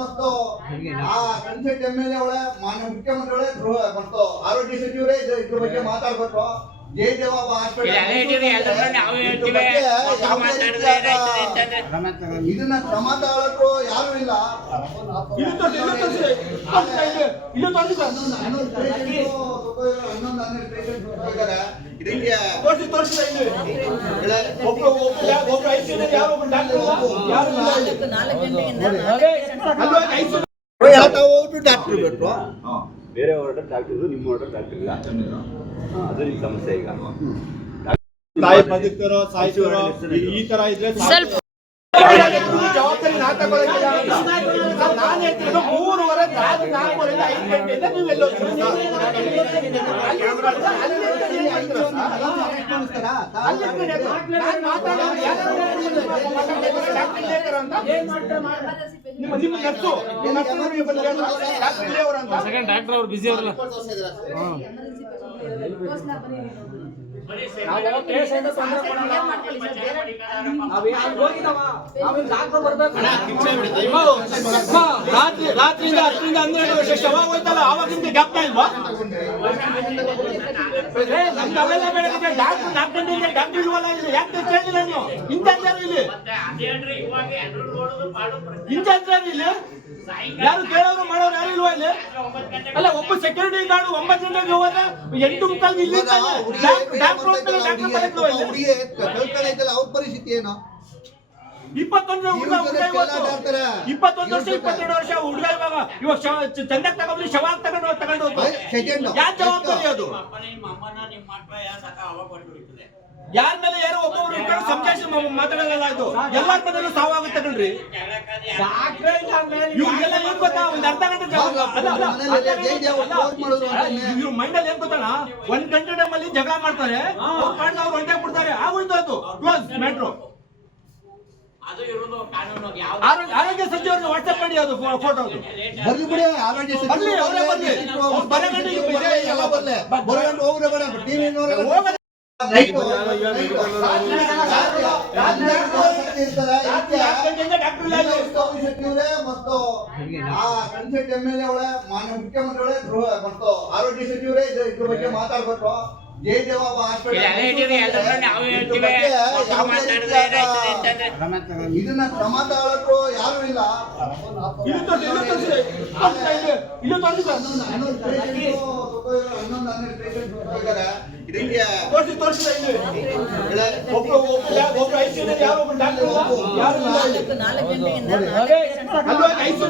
ಮತ್ತು consent MLA ಅವಳೆ ಮಾನ್ಯ ಮುಖ್ಯಮಂತ್ರಿಗಳೇ ಮತ್ತು ಆರೋಗ್ಯ ಸಚಿವರೇ ಇದ್ರ ಬಗ್ಗೆ ಮಾತಾಡ್ಬೇಕು. ಜೈ ಜವಾಬ್ ಇದನ್ನ ಕ್ರಮ ತಗೊಳ್ಳೋದು ಯಾರು ಇಲ್ಲ. ಡಾಕ್ಟರ್ ಬೇಕು, ಬೇರೆ ಆರ್ಡರ್ ಡಾಕ್ಟರ್, ನಿಮ್ಮ ಆರ್ಡರ್ ಡಾಕ್ಟರ್ ಇಲ್ಲ, ಅದು ನಿಮ್ಮ ಸಮಸ್ಯೆ. ಈಗ ತಾಯಿ ಬದುಕರೋ ಸಾಯ್ತಿರೋ ಈ ತರ ಇದ್ರೆ ಜವಾಬ್ದಾರಿ ನಾ ತಗೊಳ್ಳೋದಿಲ್ಲ. ನಾನು ಹೇಳ್ತಿರೋದು 3:30 4:45 5 ಗಂಟೆಯಿಂದ ನೀವು ಎಲ್ಲೋ ಡಾಕ್ಟರ್ ಅವ್ರು ಬಿಸಿ ಅವರಲ್ಲ. ರಾತ್ರಿಯಿಂದ 10ರಿಂದ 12 ವರ್ಷ ಶವ ಹೋಯ್ತಲ್ಲ, ಆವಾಗಿಂದ ಜ್ಞಾಪಕ ಇಲ್ವಾ? ನಮ್ಗೆ ಅವೆಲ್ಲ ಬೆಳಗ್ಗೆ ಡಾಕ್ಟರ್ 4 ಗಂಟೆಯಿಂದ ಡಾಕ್ಟರ್ ಇಲ್ವಲ್ಲ, ಇಲ್ಲಿ ಯಾಕೆ ಕೇಳಿಲ್ಲ ನೀವು? ಇಂಚಾರ್ಜ್ ಇಲ್ಲಿ ಇಂಚಾರ್ಜ್ ಇಲ್ಲಿ ಯಾರು ಕೇಳೋರು ಮಾಡೋರು ಯಾರು ಇಲ್ವಾ ಇಲ್ಲಿ? ಅಲ್ಲ, ಒಬ್ಬ ಸೆಕ್ಯೂರಿಟಿ ಗಾರ್ಡ್ 9 ಗಂಟೆಗೆ ಹೋದ್ರೆ 8:45 ಇಲ್ಲಿ ಅವ್ರ ಪರಿಸ್ಥಿತಿ ಏನು? 21 ವರ್ಷ 22 ವರ್ಷ ಹುಡುಗ ಇವಾಗ ಚಂದಕ್ ತಗೊಂಡ್ರಿ, ಶವ ತಗೊಂಡು ಯಾರ ಜವಾಬ್ದಾರಿ ಅದು? ಯಾರ ಮೇಲೆ ಯಾರೋ ಒಬ್ಬೊಬ್ರು ಇಟ್ಕೊಂಡು ಸಂಜಾಯಿಸಿ ಮಾತಾಡೋದಲ್ಲ. ಇದು ಎಲ್ಲಾರ ಮನೇಲೂ ಸಾವಾಗುತ್ತೆ ಕಣ್ರಿ. ಇವ್ರಿಗೆಲ್ಲ ಏನ್ ಗೊತ್ತಾ, ಒಂದ್ ಅರ್ಧ ಗಂಟೆ ಇವ್ರ ಮೈಂಡಲ್ಲಿ ಏನ್ ಗೊತ್ತಲ್ಲ, 1 ಗಂಟೆ ಟೈಮಲ್ಲಿ ಜಗಳ ಮಾಡ್ತಾರೆ, ಅವ್ರು ಹೊಂಟಾಗಿ ಬಿಡ್ತಾರೆ, ಆಗೋಯ್ತು ಅದು ಕ್ಲೋಸ್ ಮ್ಯಾಟ್ರು. ಆರೋಗ್ಯ ಸಚಿವರಿಗೆ ವಾಟ್ಸ್ಆಪ್ ಮಾಡಿ ಅದು ಫೋಟೋ ಬರ್ಲಿ ಬಿಡಿ. ಆರೋಗ್ಯ ಸಚಿವರು ಮತ್ತು ಕನ್ಸೆಂಟ್ MLA ಅವಳೆ ಮಾನ್ಯ ಮುಖ್ಯಮಂತ್ರಿಗಳೇ ಮತ್ತು ಆರೋಗ್ಯ ಸಚಿವರೇ ಇದ್ರ ಬಗ್ಗೆ ಮಾತಾಡ್ಬೇಕು. ಜೈ ಜವಾಬ್ ಇದನ್ನ ಕ್ರಮ ತಗೊಳ್ಳೋದು ಯಾರು ಇಲ್ಲ. ಒಬ್ರು